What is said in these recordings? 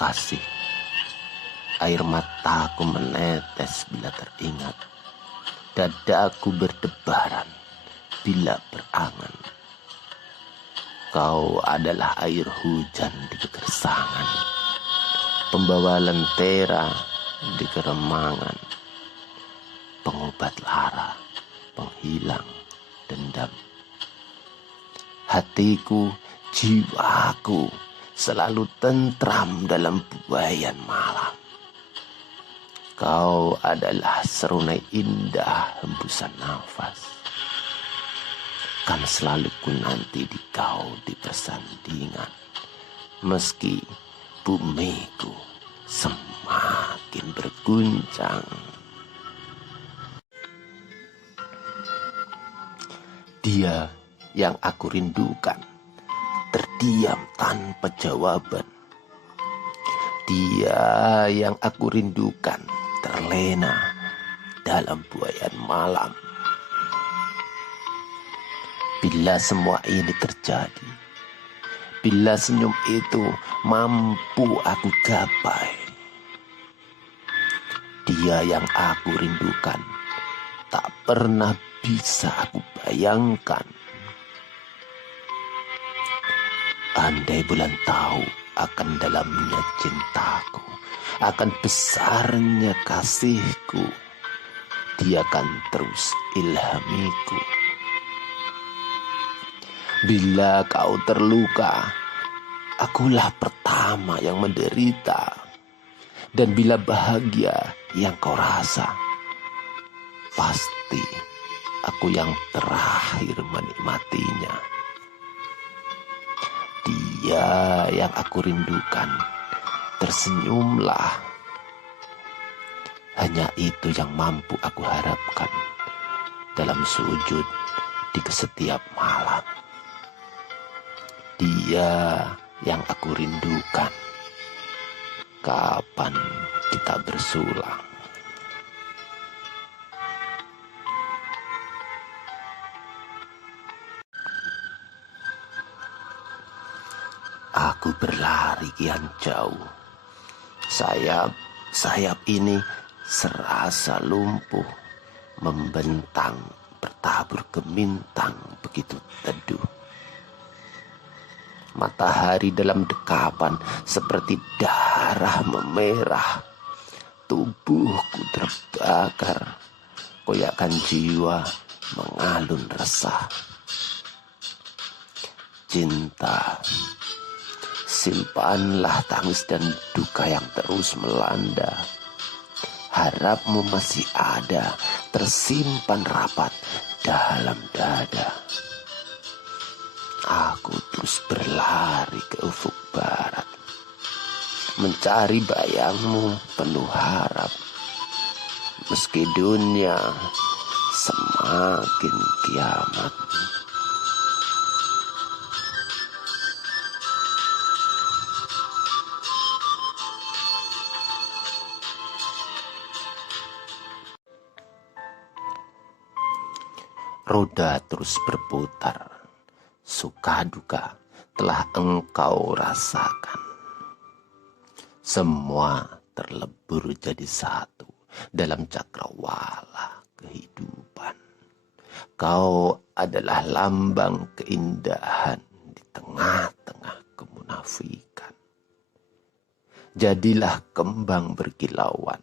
Kasih, air mataku menetes bila teringat. Dadaku berdebaran bila berangan. Kau adalah air hujan di kegersangan, pembawa lentera di keremangan, pengobat lara, penghilang dendam. Hatiku, jiwaku selalu tentram dalam buaian malam. Kau adalah serunai indah hembusan nafas. Kan selalu ku nanti di kau di persandingan, meski bumiku semakin berguncang. Dia yang aku rindukan terdiam tanpa jawaban. Dia yang aku rindukan terlena dalam buaian malam. Bila semua ini terjadi, bila senyum itu mampu aku gapai, dia yang aku rindukan tak pernah bisa aku bayangkan. Andai bulan tahu akan dalamnya cintaku, akan besarnya kasihku, dia akan terus ilhamiku. Bila kau terluka, akulah pertama yang menderita. Dan bila bahagia yang kau rasa, pasti aku yang terakhir menikmatinya. Dia yang aku rindukan, tersenyumlah. Hanya itu yang mampu aku harapkan dalam sujud di setiap malam. Dia yang aku rindukan, kapan kita bersulang? Aku berlari kian jauh. Sayap ini serasa lumpuh, membentang, bertabur gemintang begitu teduh. Matahari dalam dekapan seperti darah memerah. Tubuhku terbakar, koyakan jiwa mengalun resah. Cinta, simpanlah tangis dan duka yang terus melanda. Harapmu masih ada, tersimpan rapat dalam dada. Aku terus berlari ke ufuk barat, mencari bayangmu penuh harap. Meski dunia semakin kiamat. Roda terus berputar. Suka duka telah engkau rasakan. Semua terlebur jadi satu dalam cakrawala kehidupan. Kau adalah lambang keindahan di tengah-tengah kemunafikan. Jadilah kembang berkilauan.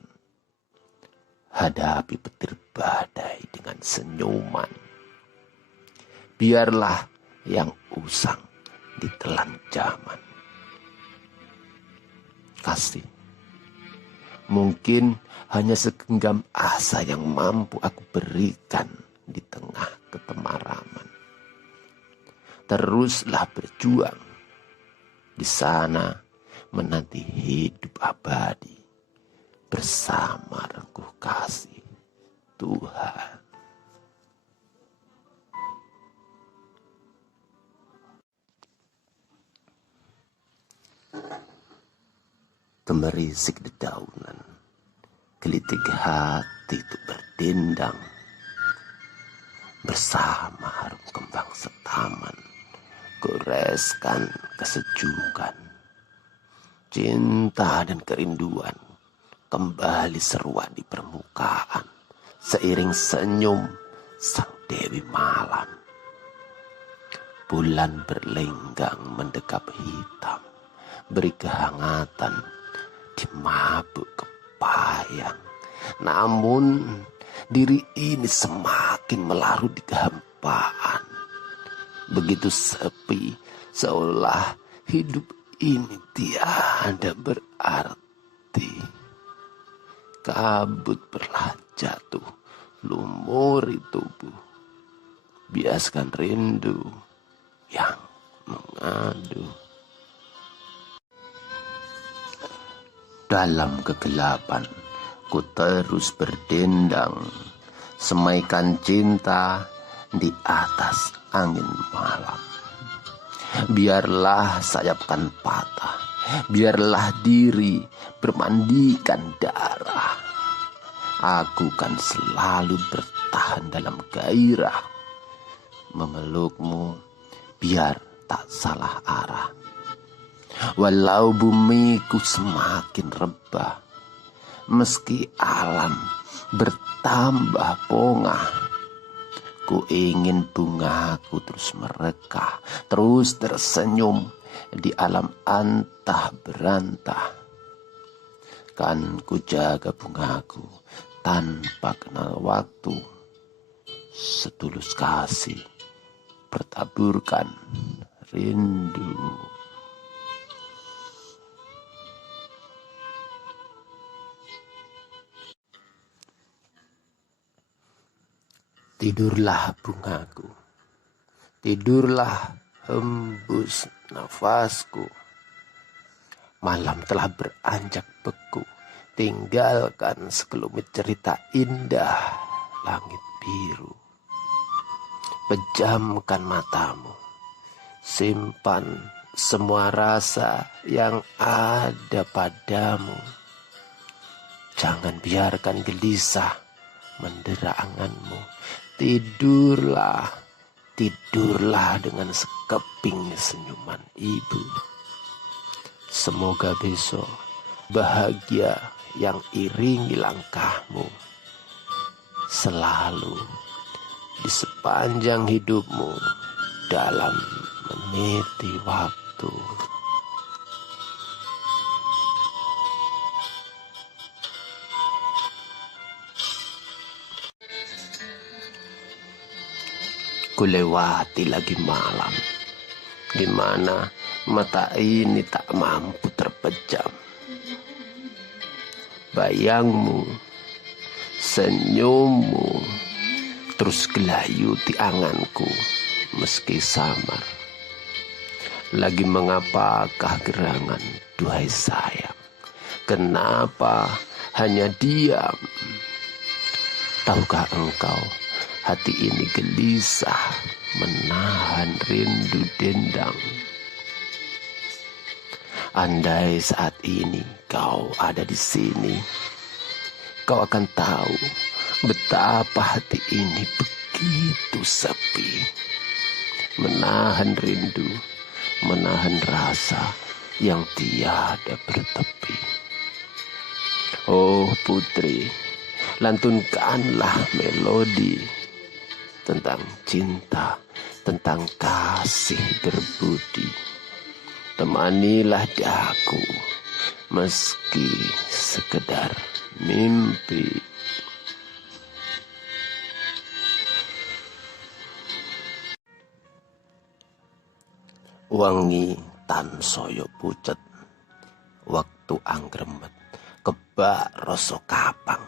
Hadapi petir badai dengan senyuman. Biarlah yang usang ditelan zaman. Kasih, mungkin hanya segenggam asa yang mampu aku berikan di tengah ketemaraman. Teruslah berjuang. Di sana menanti hidup abadi bersama rengkuh kasih Tuhan. Gemerisik dedaunan, gelitik hati itu berdendang. Bersama harum kembang setaman, goreskan kesejukan. Cinta dan kerinduan kembali seruan di permukaan seiring senyum sang Dewi Malam. Bulan berlenggang mendekap hitam, beri kehangatan di mabuk kepayang. Namun diri ini semakin melarut di kehampaan. Begitu sepi, seolah hidup ini tiada berarti. Kabut perlahan jatuh, lumuri tubuh. Biaskan rindu yang mengadu. Dalam kegelapan, ku terus berdendang, semaikan cinta di atas angin malam. Biarlah sayapkan patah, biarlah diri bermandikan darah. Aku kan selalu bertahan dalam gairah, memelukmu biar tak salah arah. Walau bumiku semakin rebah, meski alam bertambah pongah, ku ingin bungaku terus merekah, terus tersenyum di alam antah berantah. Kan ku jaga bungaku tanpa kenal waktu, setulus kasih bertaburkan rindu. Tidurlah bungaku, tidurlah hembus nafasku. Malam telah beranjak beku, tinggalkan sekelumit cerita indah langit biru. Pejamkan matamu, simpan semua rasa yang ada padamu. Jangan biarkan gelisah mendera anganmu. Tidurlah, tidurlah dengan sekeping senyuman ibu. Semoga besok bahagia yang iringi langkahmu selalu di sepanjang hidupmu dalam meniti waktu. Kulewati lagi malam, di mana mata ini tak mampu terpejam. Bayangmu, senyummu, terus gelayuti anganku meski samar. Lagi mengapakah gerangan, duhai sayang? Kenapa hanya diam? Tahukah engkau, hati ini gelisah menahan rindu dendang. Andai saat ini kau ada di sini, kau akan tahu betapa hati ini begitu sepi. Menahan rindu, menahan rasa yang tiada bertepi. Oh putri, lantunkanlah melodi tentang cinta, tentang kasih berbudi. Temanilah daku meski sekedar mimpi. Wangi tansaya pucet, waktu anggremet kebak rasa kapang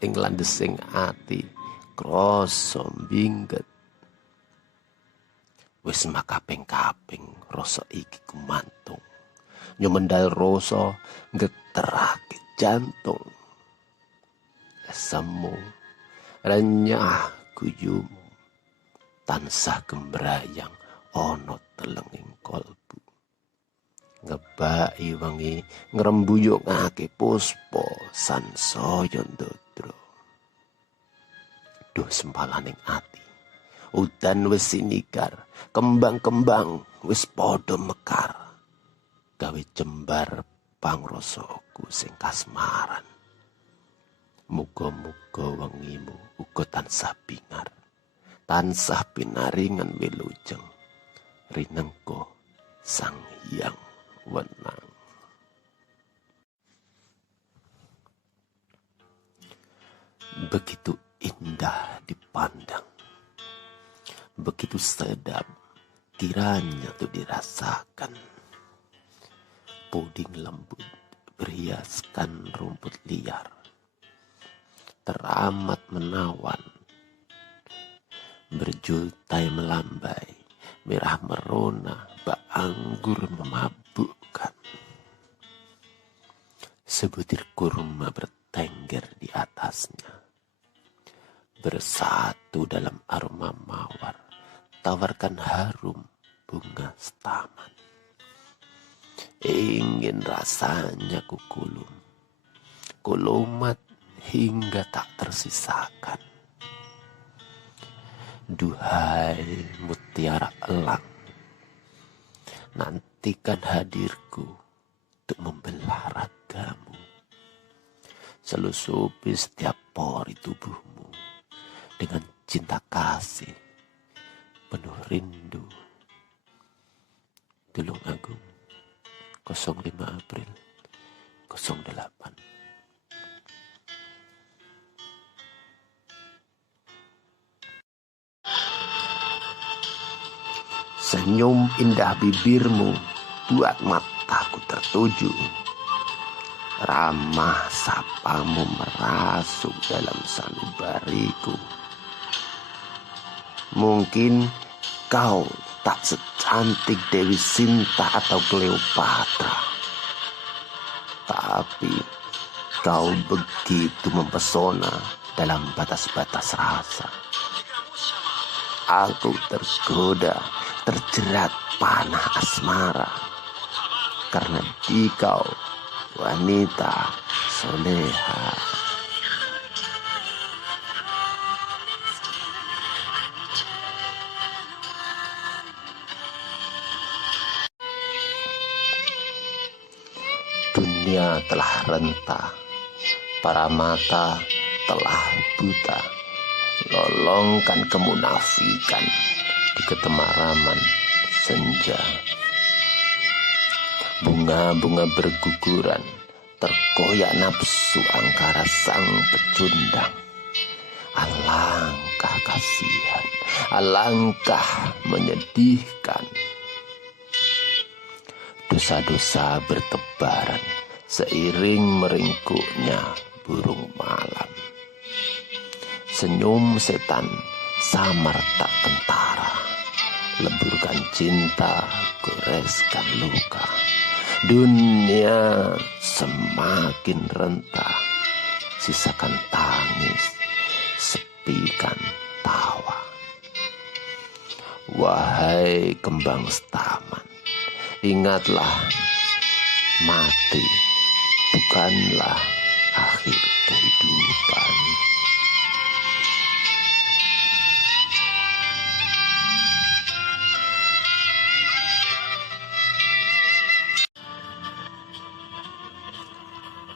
ing landesing ati krasa mbingget. Wis makaping-kaping rasa iki kumantung, nyumendal rasa geterake jantung. Semu renyah guyumu tansah gembrayang ana telenging kolbu. Ngebaki wengi ngrembuyungake puspa sansaya ndodro. Duh sempalaning ati, udan wis sinikar, kembang-kembang wis padha mekar, gawe jembar pangrosoku sing kasmaran. Muga-muga wengimu uga tansah bingar, tansah pinaringan wilujeng, rinengko Sang Hyang Wenang. Begitu indah dipandang, begitu sedap kiranya tuh dirasakan. Puding lembut berhiaskan rumput liar, teramat menawan, berjultai melambai, merah merona, bak anggur memabukkan. Sebutir kurma bertengger di atasnya, bersatu dalam aroma mawar, tawarkan harum bunga setaman. Ingin rasanya kulumat hingga tak tersisakan. Duhai mutiara elang, nantikan hadirku untuk membelah ragamu, selusupi setiap pori tubuhmu dengan cinta kasih penuh rindu. Tulung Agung, 05 April 08. Senyum indah bibirmu buat mataku tertuju. Ramah sapamu merasuk dalam sanubariku. Mungkin kau tak secantik Dewi Sinta atau Cleopatra, tapi kau begitu mempesona dalam batas-batas rasa. Aku tergoda, terjerat panah asmara, karena di kau wanita soleha. Dunia telah renta, para mata telah buta, lolongkan kemunafikan di ketemaraman senja. Bunga-bunga berguguran, terkoyak nafsu angkara sang pecundang. Alangkah kasihan, alangkah menyedihkan. Dosa-dosa bertebaran seiring meringkuknya burung malam. Senyum setan samar tak kentara, leburkan cinta, goreskan luka. Dunia semakin renta, sisakan tangis, sepikan tawa. Wahai kembang setaman, ingatlah, mati bukanlah akhir kehidupan.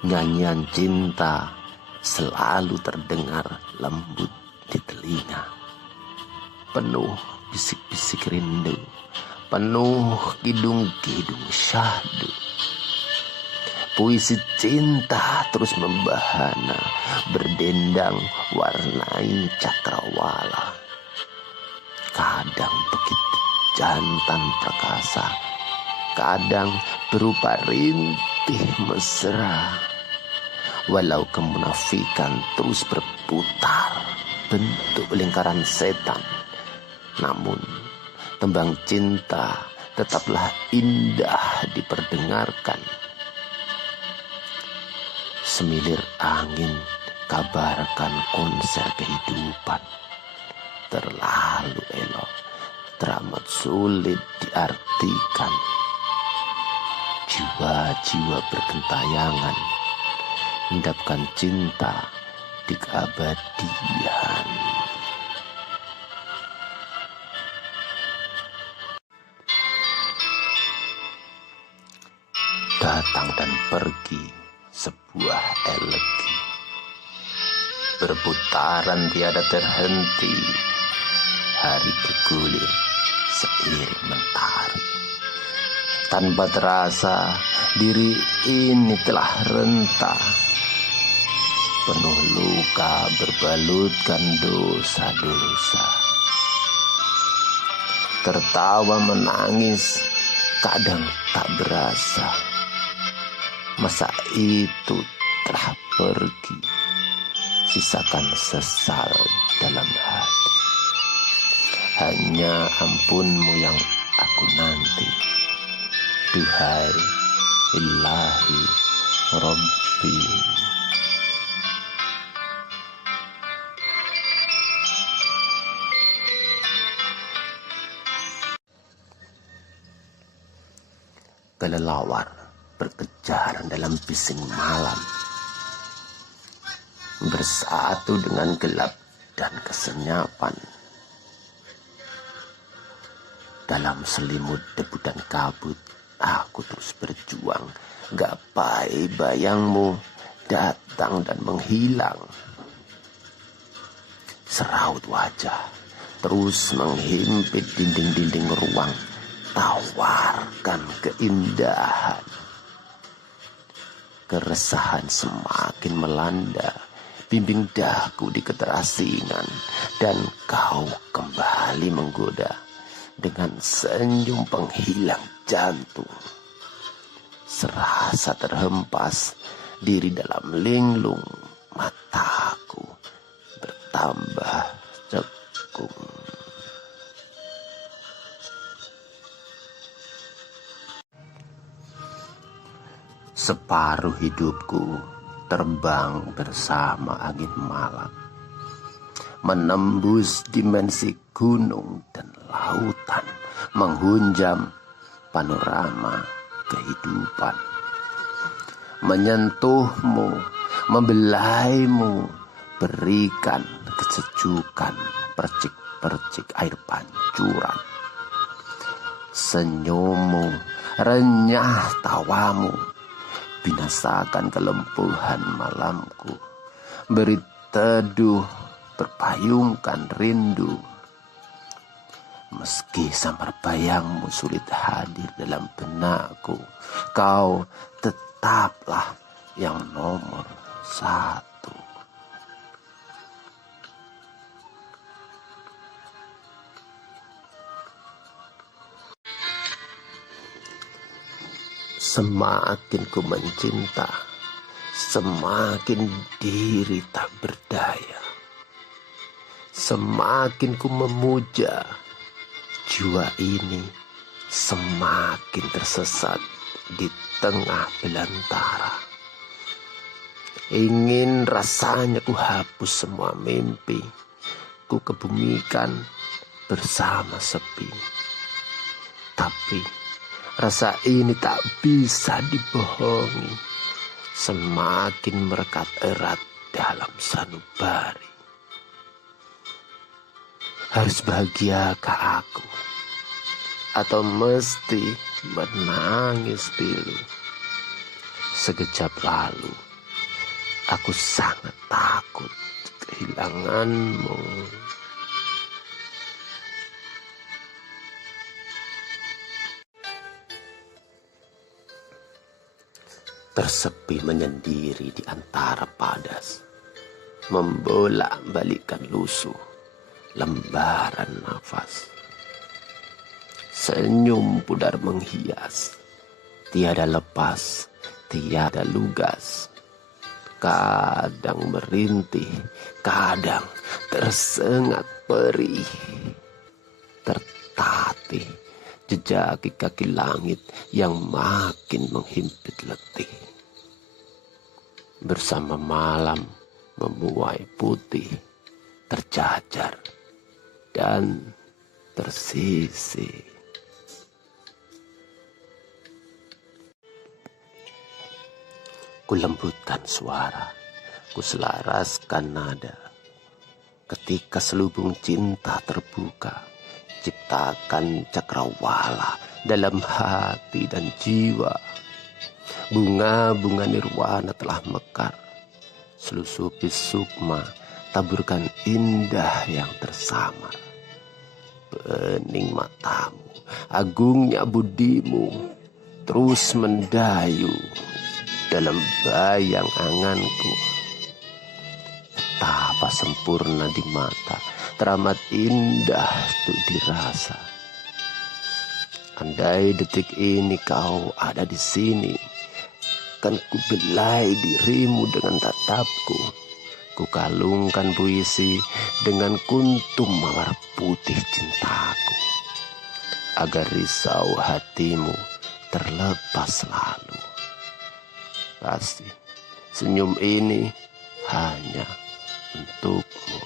Nyanyian cinta selalu terdengar lembut di telinga, penuh bisik-bisik rindu, penuh kidung-kidung syahdu. Puisi cinta terus membahana, berdendang warnai cakrawala. Kadang begitu jantan perkasa, kadang berupa rintih mesra. Walau kemunafikan terus berputar, bentuk lingkaran setan, namun tembang cinta tetaplah indah diperdengarkan. Semilir angin kabarkan konser kehidupan, terlalu elok, teramat sulit diartikan. Jiwa-jiwa bergentayangan, endapkan cinta di keabadian. Datang dan pergi sebuah elegi, berputaran tiada terhenti. Hari bergulir seiring mentari. Tanpa terasa diri ini telah renta, penuh luka berbalutkan dosa-dosa. Tertawa menangis kadang tak berasa, masa itu telah pergi, sisakan sesal dalam hati. Hanya ampunmu yang aku nanti, duhai Ilahi Rabbi. Kelelawar berkejaran dalam bising malam, bersatu dengan gelap dan kesenyapan. Dalam selimut debu dan kabut, aku terus berjuang. Gapai bayangmu datang dan menghilang. Seraut wajah terus menghimpit dinding-dinding ruang, tawarkan keindahan. Keresahan semakin melanda, bimbing daku di keterasingan, dan kau kembali menggoda dengan senyum penghilang jantung. Serasa terhempas diri dalam linglung, mataku bertambah cekung. Separuh hidupku terbang bersama angin malam, menembus dimensi gunung dan lautan, menghunjam panorama kehidupan. Menyentuhmu, membelaimu, berikan kesejukan percik-percik air pancuran. Senyummu, renyah tawamu, binasakan kelempuhan malamku. Beri teduh, berpayungkan rindu. Meski samar bayangmu sulit hadir dalam benakku, kau tetaplah yang nomor satu. Semakin ku mencinta, semakin diri tak berdaya. Semakin ku memuja, jiwa ini semakin tersesat di tengah belantara. Ingin rasanya ku hapus semua mimpi, ku kebumikan bersama sepi. Tapi rasa ini tak bisa dibohongi, semakin merekat erat dalam sanubari. Harus bahagiakah aku, atau mesti menangis pilu? Sekejap lalu, aku sangat takut kehilanganmu. Tersepi menyendiri di antara padas, membolak-balikkan lusuh lembaran nafas. Senyum pudar menghias, tiada lepas, tiada lugas. Kadang merintih, kadang tersengat perih. Tertatih jejaki kaki langit yang makin menghimpit letih. Bersama malam memuai putih, terjajar dan tersisih. Kulembutkan suara, kuselaraskan nada. Ketika selubung cinta terbuka, ciptakan cakrawala dalam hati dan jiwa. Bunga-bunga nirwana telah mekar, selusupi sukma taburkan indah yang tersamar. Bening matamu, agungnya budimu, terus mendayu dalam bayang anganku. Betapa sempurna di mata, teramat indah untuk dirasa. Andai detik ini kau ada di sini, kan ku belai dirimu dengan tatapku. Ku kalungkan puisi dengan kuntum mawar putih cintaku, agar risau hatimu terlepas lalu. Kasih, senyum ini hanya untukmu.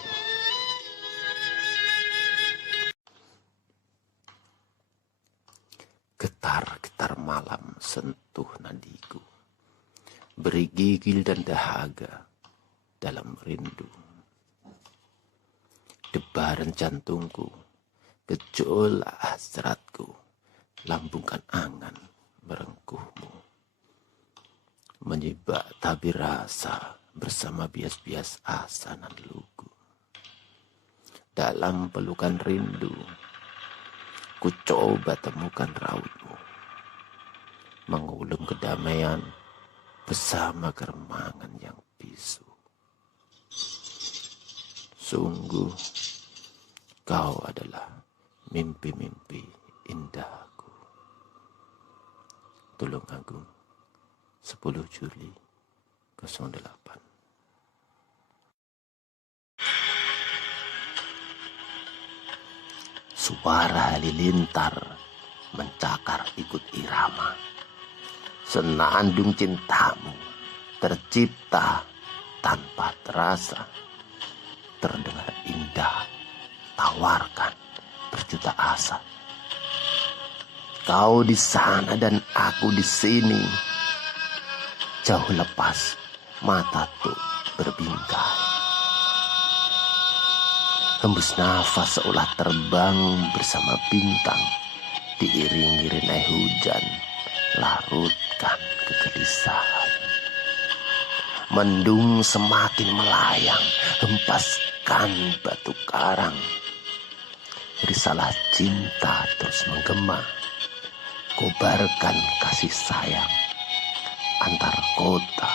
Getar-getar malam sentuh nadiku, beri gigil dan dahaga dalam rindu. Debaran jantungku, gejolak hasratku, lambungkan angan merengkuhmu. Menyibak tabir rasa bersama bias-bias asa nan lugu. Dalam pelukan rindu, ku coba temukan rautmu, mengulum kedamaian bersama keremangan yang bisu. Sungguh, kau adalah mimpi-mimpi indahku. Tulungagung, 10 Juli 08. Suara halilintar mencakar ikut irama. Senandung cintamu tercipta tanpa terasa. Terdengar indah, tawarkan berjuta asa. Kau di sana dan aku di sini, jauh lepas mata tuh berbingkai. Hembus nafas seolah terbang bersama bintang, diiringi rinai hujan, larutkan kegelisahan. Mendung semakin melayang, hempaskan batu karang. Risalah cinta terus menggema, kobarkan kasih sayang antar kota.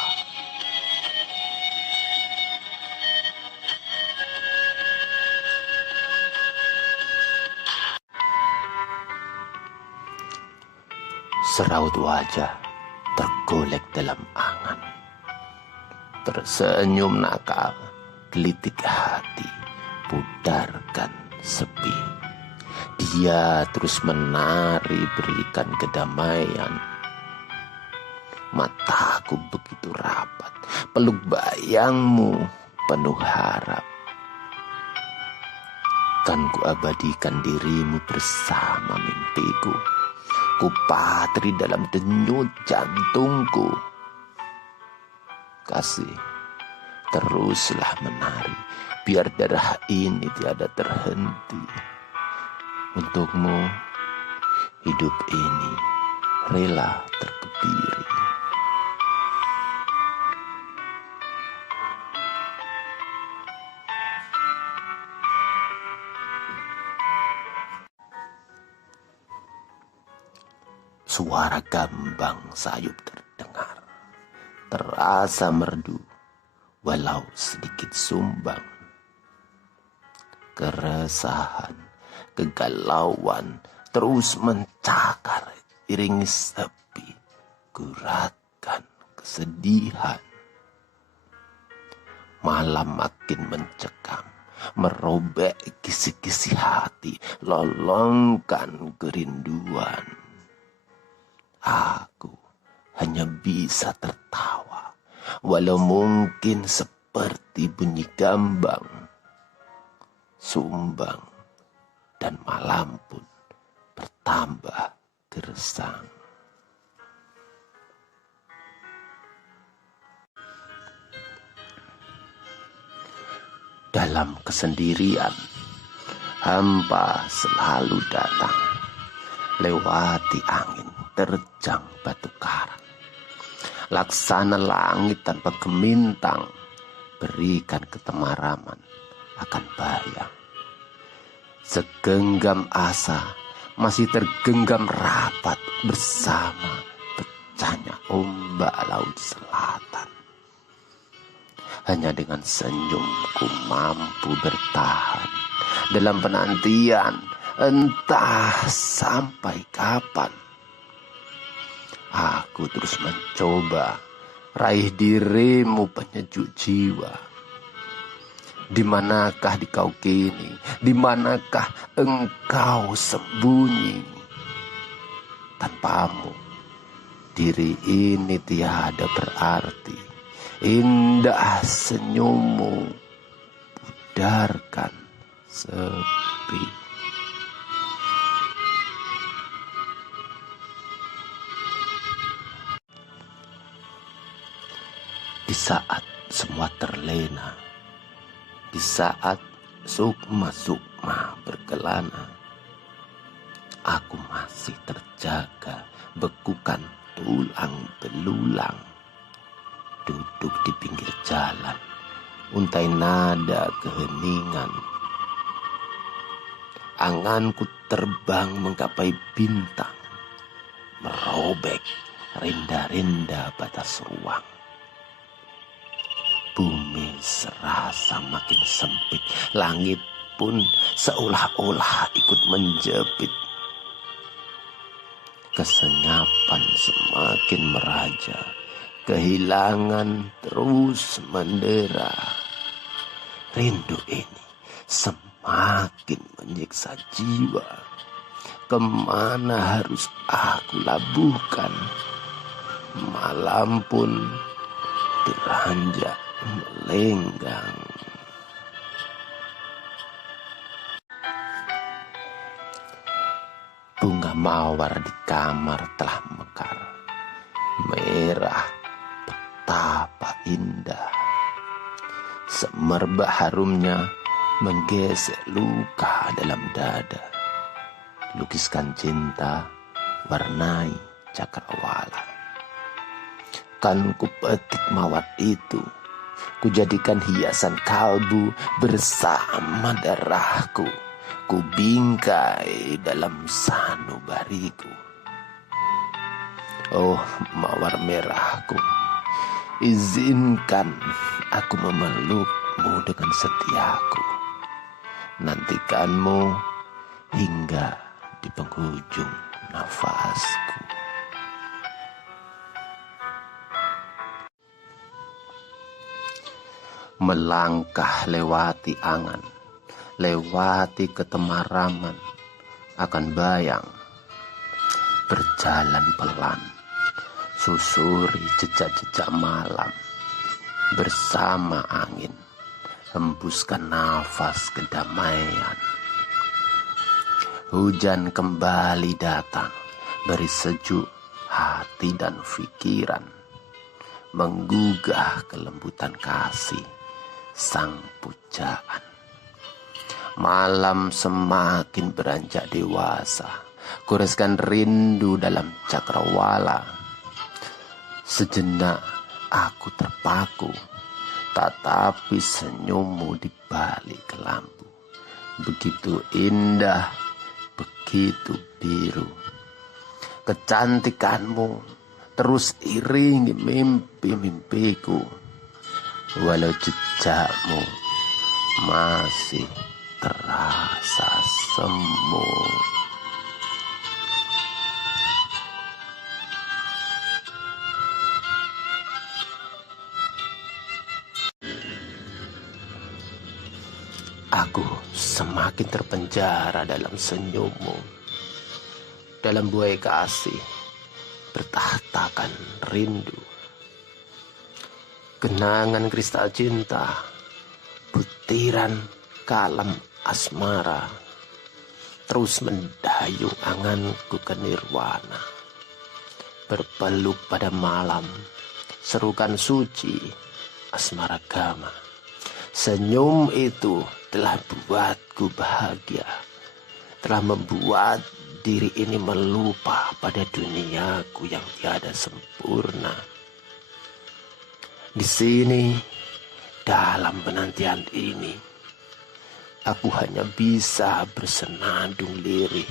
Seraut wajah tergolek dalam angan. Tersenyum nakal, gelitik hati, pudarkan sepi. Dia terus menari berikan kedamaian. Mataku begitu rapat, peluk bayangmu penuh harap. Kan ku abadikan dirimu bersama mimpiku. Ku patri dalam denyut jantungku. Kasih, teruslah menari, biar darah ini tiada terhenti. Untukmu, hidup ini rela terkebiri. Suara gambang sayup terdengar, terasa merdu, walau sedikit sumbang. Keresahan, kegalauan terus mencakar, iringi sepi, guratan kesedihan. Malam makin mencekam, merobek kisi-kisi hati, lolongkan kerinduan. Aku hanya bisa tertawa, walau mungkin seperti bunyi gambang. Sumbang dan malam pun bertambah gersang. Dalam kesendirian, hampa selalu datang, lewati angin terjang batu karang. laksana langit tanpa gemintang, berikan ketemaraman akan bayang. Segenggam asa masih tergenggam rapat bersama pecahnya ombak laut selatan. Hanya dengan senyumku mampu bertahan dalam penantian, entah sampai kapan. Aku terus mencoba raih dirimu penyejuk jiwa. Di manakah dikau kini? Di manakah engkau sembunyi? Tanpamu, diri ini tiada berarti. Indah senyummu pudarkan sepi. Di saat semua terlena, di saat sukma-sukma berkelana, aku masih terjaga bekukan tulang belulang. Duduk di pinggir jalan, untai nada keheningan. Anganku terbang menggapai bintang, merobek rinda-rinda batas ruang. Bumi serasa makin sempit, langit pun seolah-olah ikut menjepit. Kesenyapan semakin meraja, kehilangan terus mendera. Rindu ini semakin menyiksa jiwa. Kemana harus aku labuhkan? Malam pun beranjak melenggang. Bunga mawar di kamar telah mekar, merah betapa indah. Semerbak harumnya menggesek luka dalam dada. Lukiskan cinta, warnai cakrawala. Kan ku petik mawar itu, ku jadikan hiasan kalbu bersama darahku. Ku bingkai dalam sanubariku. Oh mawar merahku, izinkan aku memelukmu dengan setiaku. Nantikanmu hingga di penghujung nafasku. Melangkah lewati angan, lewati ketemaraman, akan bayang. Berjalan pelan, susuri jejak-jejak malam. Bersama angin, hembuskan nafas kedamaian. Hujan kembali datang, beri sejuk hati dan pikiran. Menggugah kelembutan kasih sang pujaan. Malam semakin beranjak dewasa, goreskan rindu dalam cakrawala. Sejenak aku terpaku, tatapi senyummu di balik lampu. Begitu indah, begitu biru. Kecantikanmu terus iringi mimpi-mimpiku, walau jejakmu masih terasa semu. Aku semakin terpenjara dalam senyummu, dalam buai kasih bertahtakan rindu. Genangan kristal cinta, butiran kalem asmara, terus mendayung anganku ke nirwana. Berpeluk pada malam, serukan suci asmara gama. Senyum itu telah buatku bahagia, telah membuat diri ini melupa pada duniaku yang tiada sempurna. Di sini, dalam penantian ini, aku hanya bisa bersenandung lirih,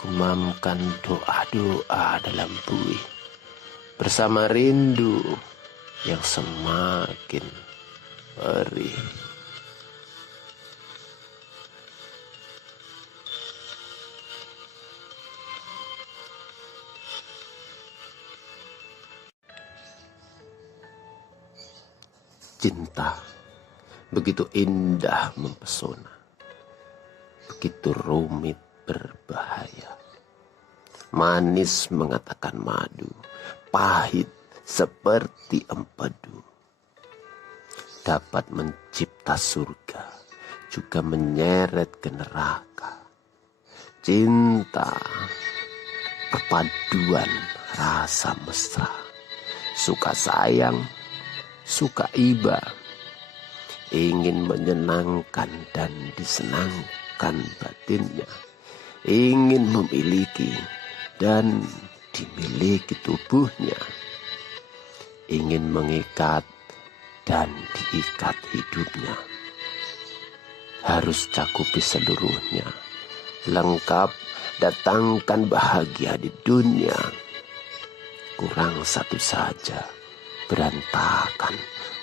gumamkan doa-doa dalam buih, bersama rindu yang semakin perih. Cinta begitu indah mempesona, begitu rumit berbahaya. Manis mengatakan madu, pahit seperti empedu. Dapat mencipta surga, juga menyeret ke neraka. Cinta, perpaduan rasa mesra, suka sayang, suka iba, ingin menyenangkan dan disenangkan batinnya, ingin memiliki dan dimiliki tubuhnya, ingin mengikat dan diikat hidupnya. Harus cakupi seluruhnya, lengkap datangkan bahagia di dunia. Kurang satu saja, berantakan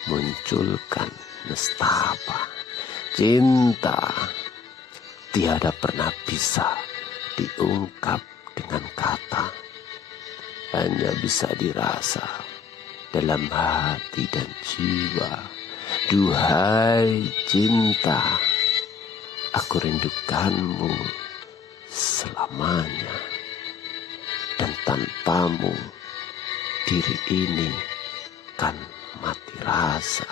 munculkan nestapa. Cinta tiada pernah bisa diungkap dengan kata, hanya bisa dirasa dalam hati dan jiwa. Duhai cinta, aku rindukanmu selamanya, dan tanpamu diri ini kan mati rasa.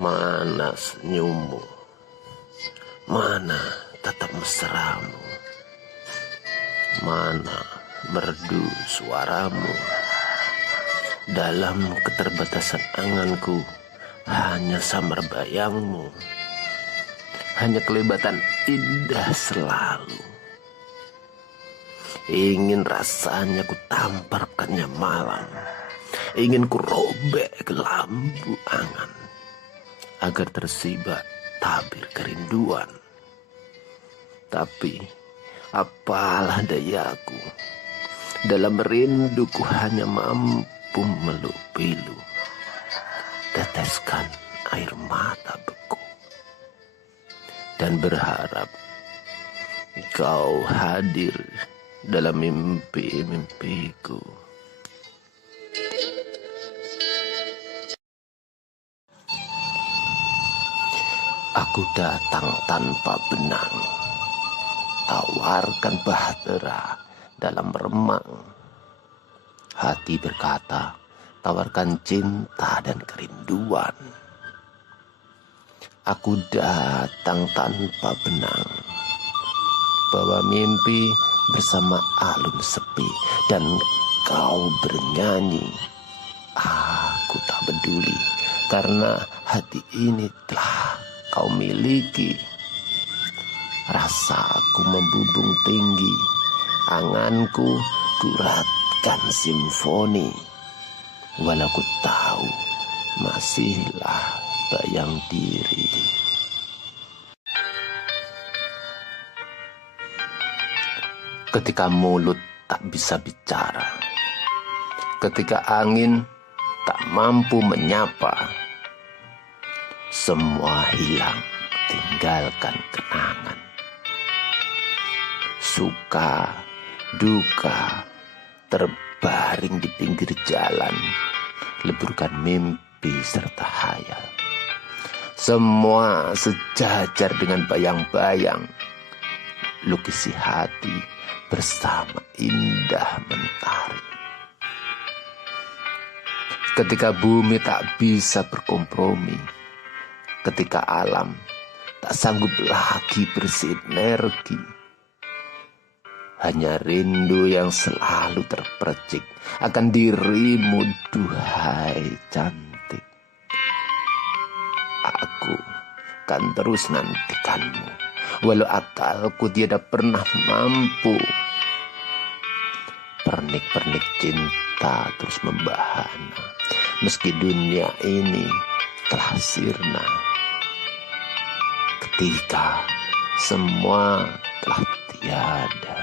Mana senyummu, mana tatap mesramu, mana merdu suaramu. Dalam keterbatasan anganku, hanya samar bayangmu, hanya kelebatan indah selalu. Ingin rasanya ku tamparkannya malam, ingin ku robek ke lampu angan, agar tersibak tabir kerinduan. Tapi apalah dayaku, dalam rinduku hanya mampu meluk pilu, teteskan air mata beku, dan berharap kau hadir dalam mimpi-mimpiku. Aku datang tanpa benang, tawarkan bahtera dalam remang. Hati berkata, tawarkan cinta dan kerinduan. Aku datang tanpa benang, bawa mimpi bersama alun sepi, dan kau bernyanyi. Aku tak peduli, karena hati ini telah kau miliki. Rasaku membubung tinggi, anganku kuratkan simfoni, walau ku tahu masihlah bayang diri. Ketika mulut tak bisa bicara, ketika angin tak mampu menyapa, semua hilang, tinggalkan kenangan. Suka, duka, terbaring di pinggir jalan, leburkan mimpi serta hayal. Semua sejajar dengan bayang-bayang, lukisi hati bersama indah mentari. Ketika bumi tak bisa berkompromi, ketika alam tak sanggup lagi bersinergi, hanya rindu yang selalu terpercik akan dirimu, duhai cantik. Aku kan terus nantikanmu, walau akalku tiada pernah mampu. Pernik-pernik cinta terus membahana, meski dunia ini telah sirna. Ketika semua telah tiada,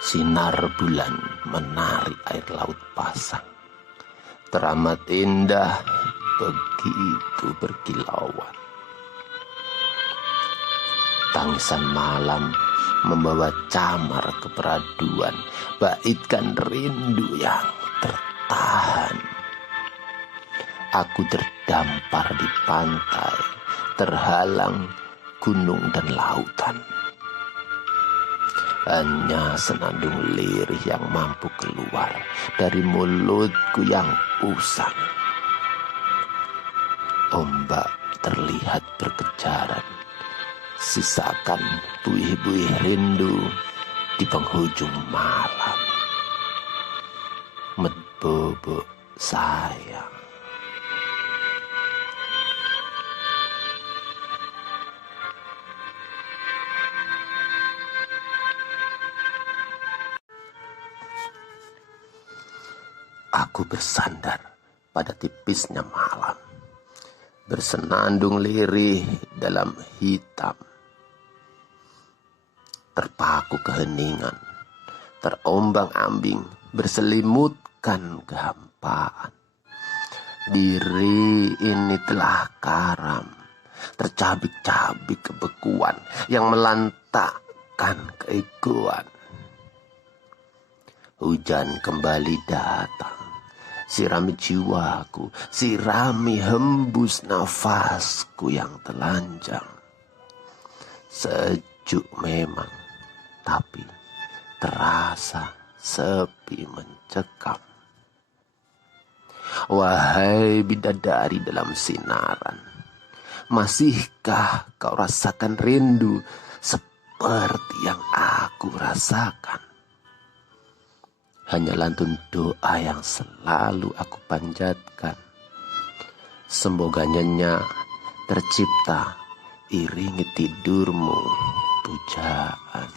sinar bulan menari air laut pasang, teramat indah, begitu berkilauan. Tangisan malam membawa camar keperaduan, baitkan rindu yang tertahan. Aku terdampar di pantai, terhalang gunung dan lautan. Hanya senandung lirih yang mampu keluar dari mulutku yang usang. Ombak terlihat berkejaran, sisakan buih-buih rindu di penghujung malam. Medbobo sayang. Aku bersandar pada tipisnya malam, bersenandung lirih dalam hitam. Terpaku keheningan, terombang-ambing, berselimutkan kehampaan. Diri ini telah karam, tercabik-cabik kebekuan yang melantakkan keegoan. Hujan kembali datang, sirami jiwaku, sirami hembus nafasku yang telanjang. Sejuk memang, tapi terasa sepi mencekam. Wahai bidadari dalam sinaran, masihkah kau rasakan rindu seperti yang aku rasakan? Hanya lantun doa yang selalu aku panjatkan. Semoga nyenyak tercipta iringi tidurmu pujaan.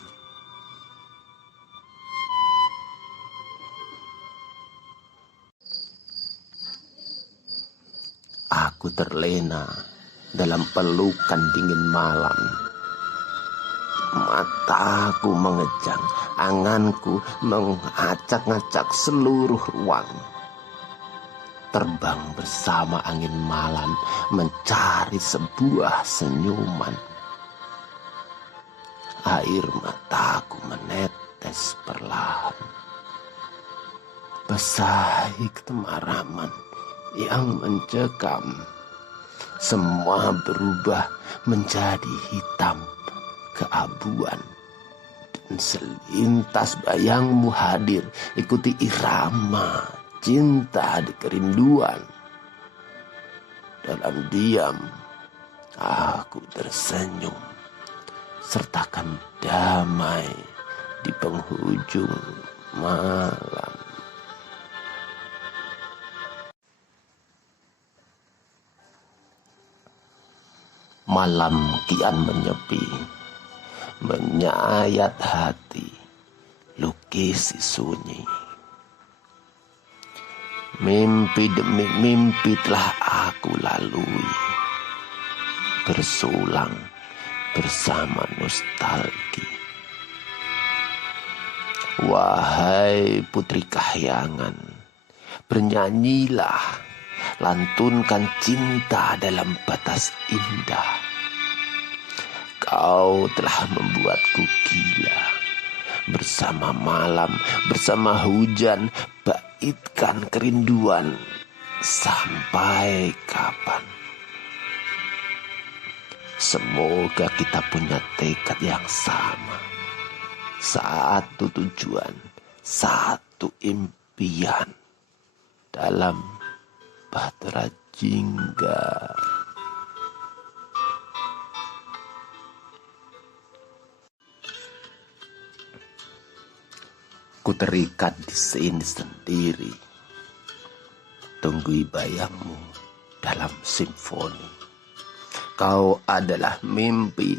Aku terlena dalam pelukan dingin malam. Mataku mengejang, anganku mengacak-ngacak seluruh ruang. Terbang bersama angin malam, mencari sebuah senyuman. Air mataku menetes perlahan, basahi ketemaraman yang mencekam. Semua berubah menjadi hitam keabuan, dan selintas bayangmu hadir, ikuti irama cinta di kerinduan. Dalam diam aku tersenyum, sertakan damai di penghujung malam. Malam kian menyepi, menyayat hati, lukisi sunyi. Mimpi demi mimpi telah aku lalui, bersulang bersama nostalgia. Wahai putri kahyangan, bernyanyilah, lantunkan cinta dalam batas indah. Kau telah membuatku gila. Bersama malam, bersama hujan, baitkan kerinduan. Sampai kapan? Semoga kita punya tekad yang sama. Satu tujuan, satu impian dalam Bahtera Jingga. Ku terikat di sini sendiri, tunggui bayangmu dalam simfoni. Kau adalah mimpi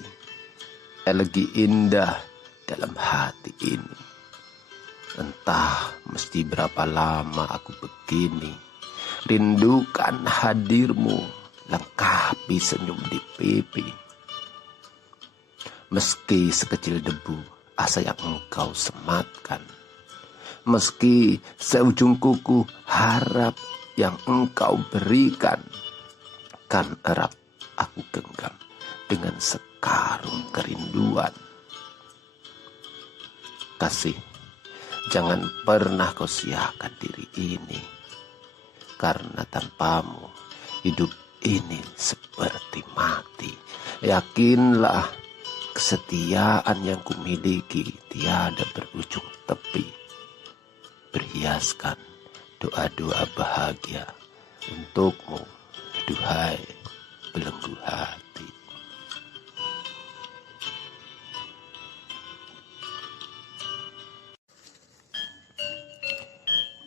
Elegi indah dalam hati ini. Entah mesti berapa lama aku begini, rindukan hadirmu, lengkapi senyum di pipi. Meski sekecil debu asa yang engkau sematkan, meski seujung kuku harap yang engkau berikan, kan erat aku genggam dengan sekarung kerinduan. Kasih, jangan pernah kau siakan diri ini, karena tanpamu hidup ini seperti mati. Yakinlah, kesetiaan yang kumiliki tiada berujung tepi. Berhiaskan doa-doa bahagia untukmu, duhai belenggu hati.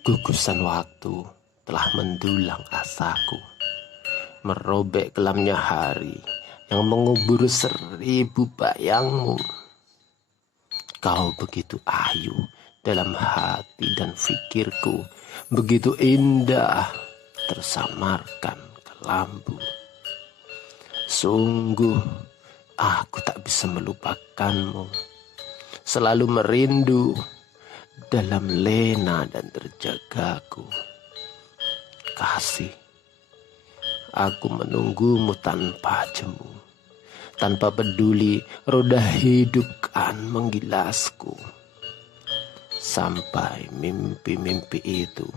Gugusan waktu telah mendulang asaku, merobek kelamnya hari yang mengubur 1000 bayangmu. Kau begitu ayu dalam hati dan fikirku, begitu indah tersamarkan kelambu. Sungguh aku tak bisa melupakanmu, selalu merindu dalam lena dan terjagaku. Kasih, aku menunggumu tanpa jemu, tanpa peduli roda hidup kan menggilasku, sampai mimpi-mimpi itu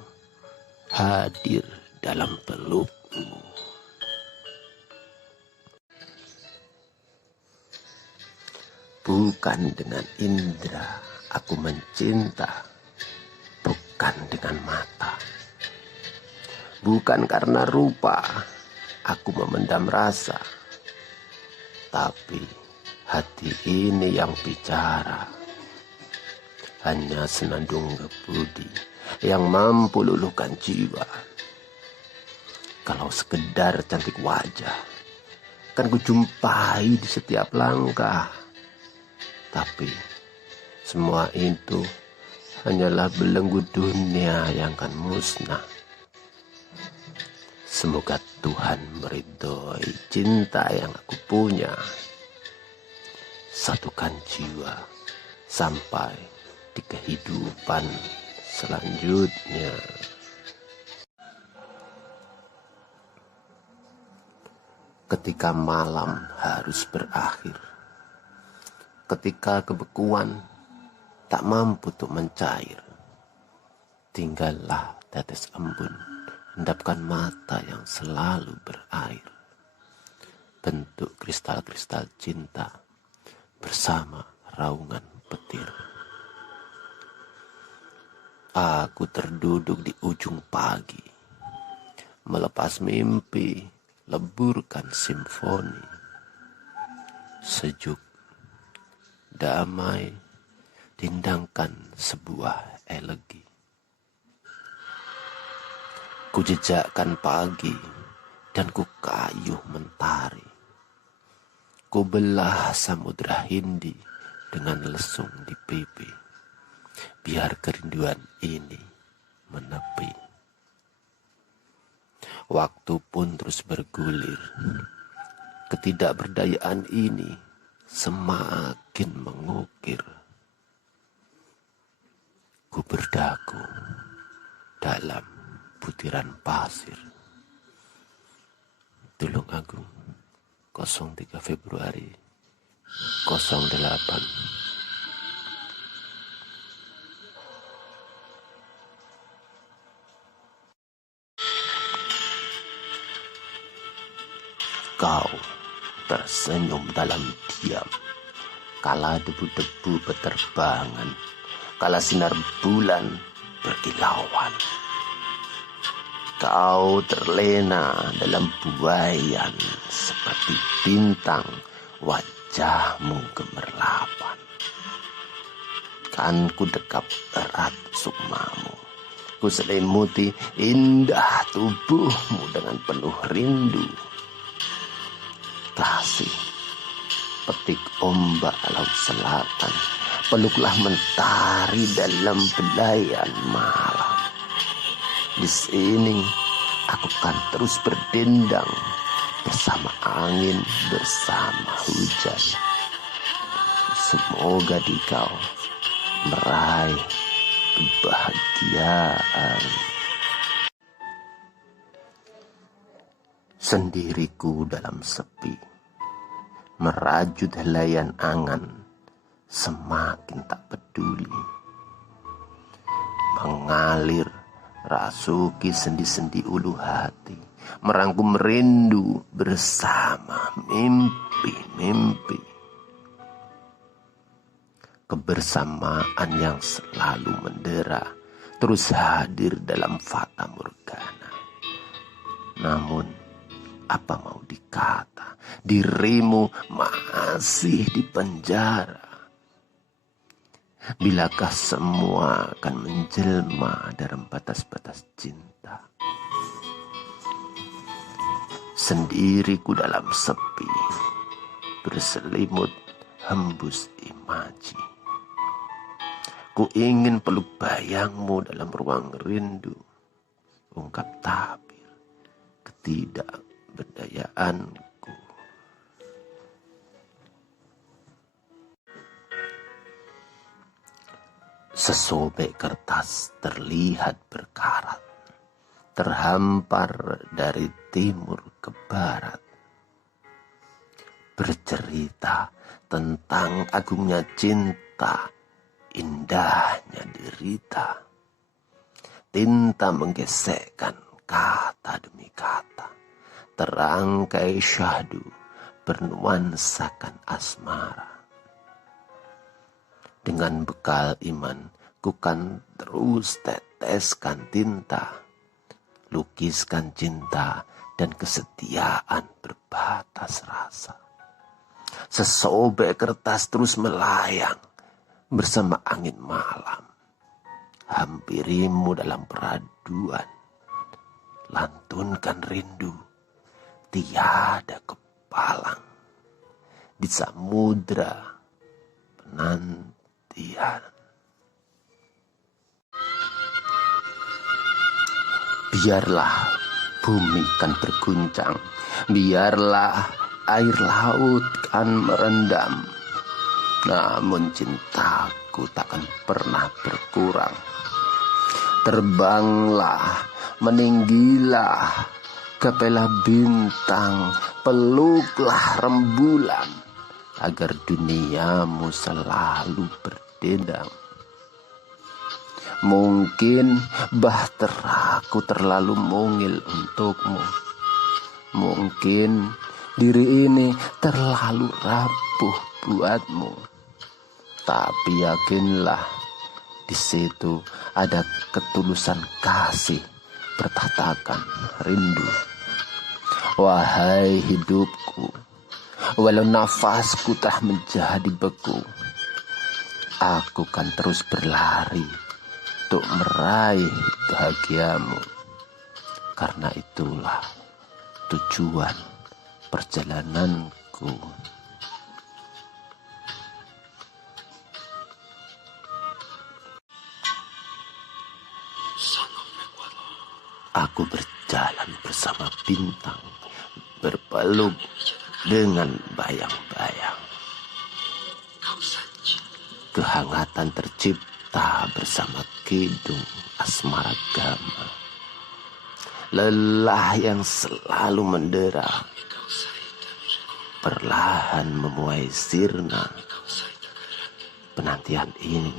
hadir dalam pelukmu. Bukan dengan indera aku mencinta, bukan dengan mata, bukan karena rupa aku memendam rasa, tapi hati ini yang bicara. Hanya senandung budi yang mampu luluhkan jiwa. Kalau sekedar cantik wajah kan kujumpai di setiap langkah, tapi semua itu hanyalah belenggu dunia yang akan musnah. Semoga Tuhan meridhoi cinta yang aku punya. Satukan jiwa sampai di kehidupan selanjutnya. Ketika malam harus berakhir, ketika kebekuan tak mampu untuk mencair, tinggallah tetes embun endapkan mata yang selalu berair, bentuk kristal-kristal cinta bersama raungan petir. Aku terduduk di ujung pagi, melepas mimpi, leburkan simfoni. Sejuk, damai, dindangkan sebuah elegi. Ku jejakkan pagi dan ku kayuh mentari. Ku belah samudra Hindi dengan lesung di pipi. Biar kerinduan ini menepi. Waktu pun terus bergulir. Ketidakberdayaan ini semakin mengukir. Ku berdaku dalam butiran pasir. Tulung Agung, 03 Februari 08. Kau tersenyum dalam diam, kala debu-debu berterbangan, kala sinar bulan berkilauan. Kau terlena dalam buaian seperti bintang, wajahmu gemerlapan. Kan ku dekap erat sukmamu, ku selimuti indah tubuhmu dengan penuh rindu. Kasih, petik ombak laut selatan, peluklah mentari dalam belayan malam. Di sini aku kan terus berdendang bersama angin, bersama hujan. Semoga di kau meraih kebahagiaan. Sendiriku dalam sepi, merajut helaian angan, semakin tak peduli. Mengalir rasuki sendi-sendi ulu hati, merangkum rindu bersama mimpi-mimpi. Kebersamaan yang selalu mendera terus hadir dalam fata morgana. Namun apa mau dikata, dirimu masih di penjara. Bilakah semua akan menjelma dalam batas-batas cinta? Sendiriku dalam sepi, berselimut hembus imaji. Ku ingin peluk bayangmu dalam ruang rindu, ungkap tabir ketidakberdayaanku. Sesobek kertas terlihat berkarat, terhampar dari timur ke barat, bercerita tentang agungnya cinta, indahnya derita. Tinta menggesekkan kata demi kata, terangkai syahdu bernuansakan asmara. Dengan bekal iman, ku kan terus teteskan tinta, lukiskan cinta dan kesetiaan berbatas rasa. Sesobek kertas terus melayang bersama angin malam, hampirimu dalam peraduan, lantunkan rindu tiada kepalang di samudra penantian. Biarlah bumi kan berguncang, biarlah air laut kan merendam, namun cintaku takkan pernah berkurang. Terbanglah, meninggilah, gapelah bintang, peluklah rembulan, agar duniamu selalu berdendang. Mungkin bahteraku terlalu mungil untukmu. Mungkin diri ini terlalu rapuh buatmu. Tapi yakinlah, di situ ada ketulusan kasih bertahtakan rindu. Wahai hidupku, walau nafasku telah menjadi beku, aku kan terus berlari untuk meraih bahagiamu. Karena itulah tujuan perjalananku. Aku berjalan bersama bintang, berpeluk dengan bayang-bayang. Kehangatan tercipta bersama kidung asmara gama. Lelah yang selalu mendera perlahan memuai sirna. Penantian ini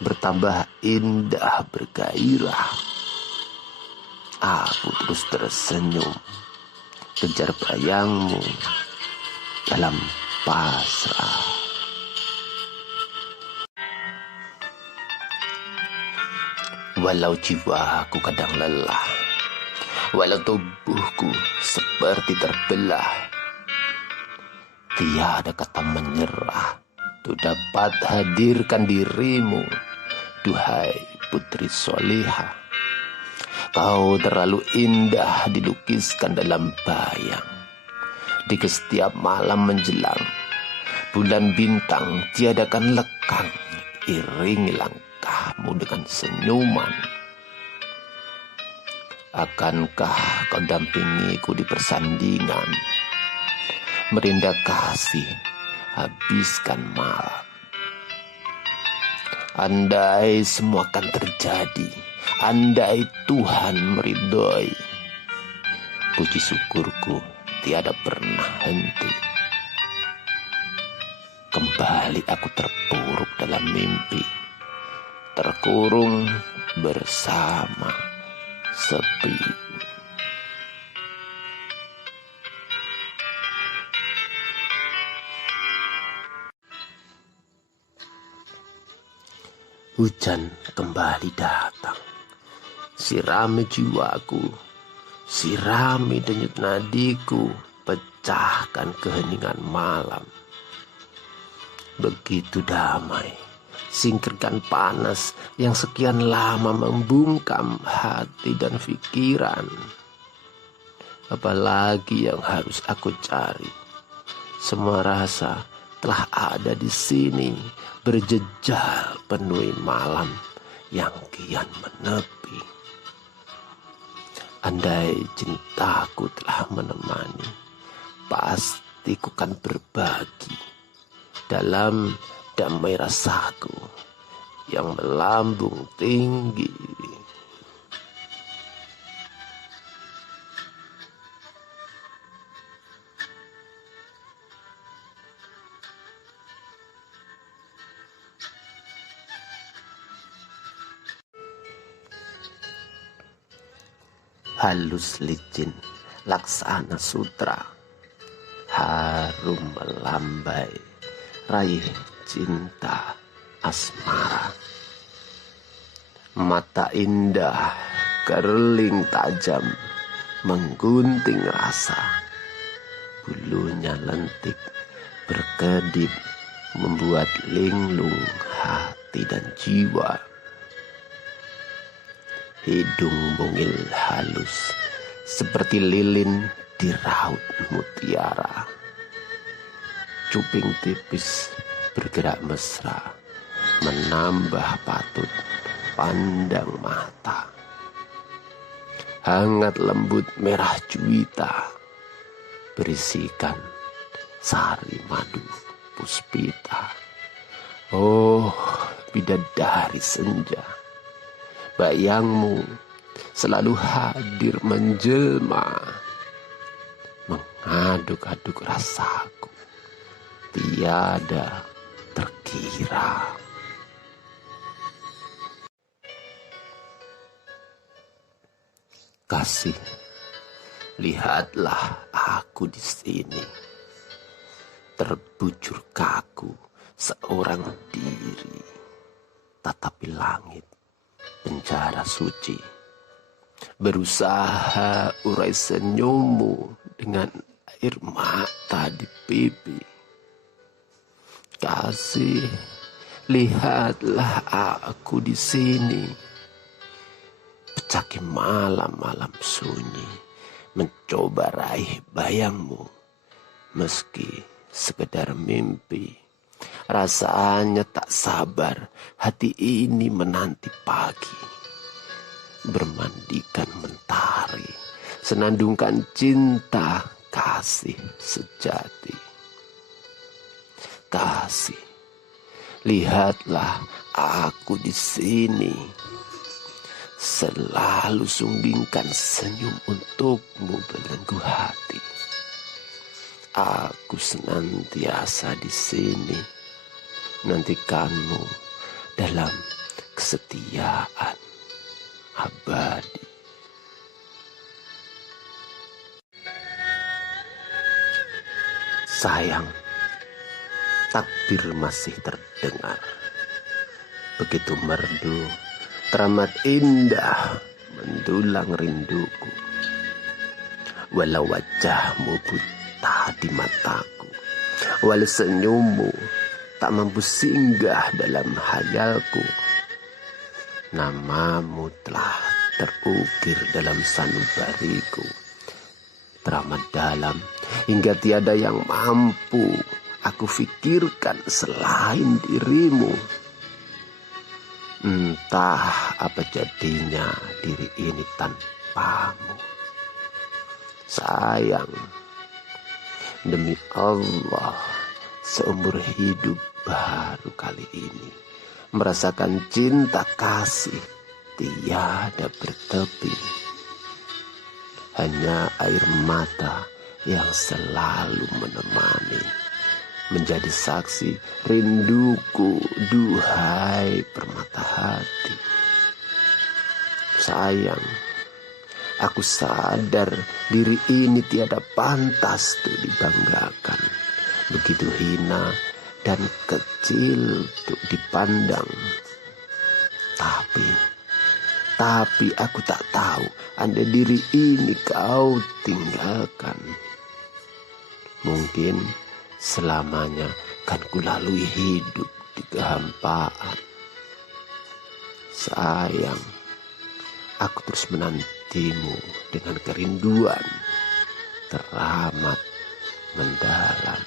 bertambah indah bergairah. Aku terus tersenyum, kejar bayangmu dalam pasrah. Walau jiwaku kadang lelah, walau tubuhku seperti terbelah, tiada kata menyerah untuk dapat hadirkan dirimu, duhai putri solihah. Kau terlalu indah dilukiskan dalam bayang. Di setiap malam menjelang, Bulan bintang tiadakan lekang, iringi langkahmu dengan senyuman. Akankah kau dampingiku di persandingan? Merinda kasih, habiskan malam. Andai semua akan terjadi, andai Tuhan meridhoi, puji syukurku tiada pernah henti. Kembali aku terpuruk dalam mimpi, terkurung bersama sepi. Hujan kembali datang, sirami jiwaku, sirami denyut nadiku, pecahkan keheningan malam. Begitu damai, singkirkan panas yang sekian lama membungkam hati dan pikiran. Apalagi yang harus aku cari? Semua rasa telah ada di sini, berjejal penuhi malam yang kian menepi. Andai cintaku telah menemani, pasti ku kan berbagi dalam damai rasaku yang melambung tinggi. Halus licin laksana sutra, harum melambai raih cinta asmara. Mata indah kerling tajam menggunting rasa, bulunya lentik berkedip membuat linglung hati dan jiwa. Hidung mungil halus seperti lilin di raut mutiara. Cuping tipis bergerak mesra, menambah patut pandang mata. Hangat lembut merah juwita berisikan sari madu puspita. Oh, bidadari senja, bayangmu selalu hadir menjelma, mengaduk-aduk rasaku tiada terkira. Kasih, lihatlah aku di sini, terbujur kaku seorang diri, tatapi langit penjara suci, berusaha urai senyummu dengan air mata di pipi. Kasih, lihatlah aku di sini, pecaki malam-malam sunyi, mencoba raih bayangmu, meski sekedar mimpi. Rasanya tak sabar hati ini menanti pagi, bermandikan mentari, senandungkan cinta kasih sejati. Kasih, lihatlah aku di sini, selalu sunggingkan senyum untukmu belenggu hati. Aku senantiasa di sini, nantikanmu dalam kesetiaan abadi. Sayang, takbir masih terdengar, begitu merdu, teramat indah mendulang rinduku. Walau wajahmu buta di mataku, walau senyummu tak mampu singgah dalam hayalku, namamu telah terukir dalam sanubariku, teramat dalam hingga tiada yang mampu aku fikirkan selain dirimu. Entah apa jadinya diri ini tanpamu. Sayang, demi Allah, seumur hidup baru kali ini merasakan cinta kasih tiada bertepi. Hanya air mata yang selalu menemani, menjadi saksi rinduku, duhai permata hati. Sayang, aku sadar diri ini tiada pantas untuk dibanggakan, begitu hina dan kecil untuk dipandang. Tapi aku tak tahu anda diri ini kau tinggalkan. Mungkin selamanya kan kulalui hidup di kehampaan. Sayang, aku terus menantimu dengan kerinduan teramat mendalam.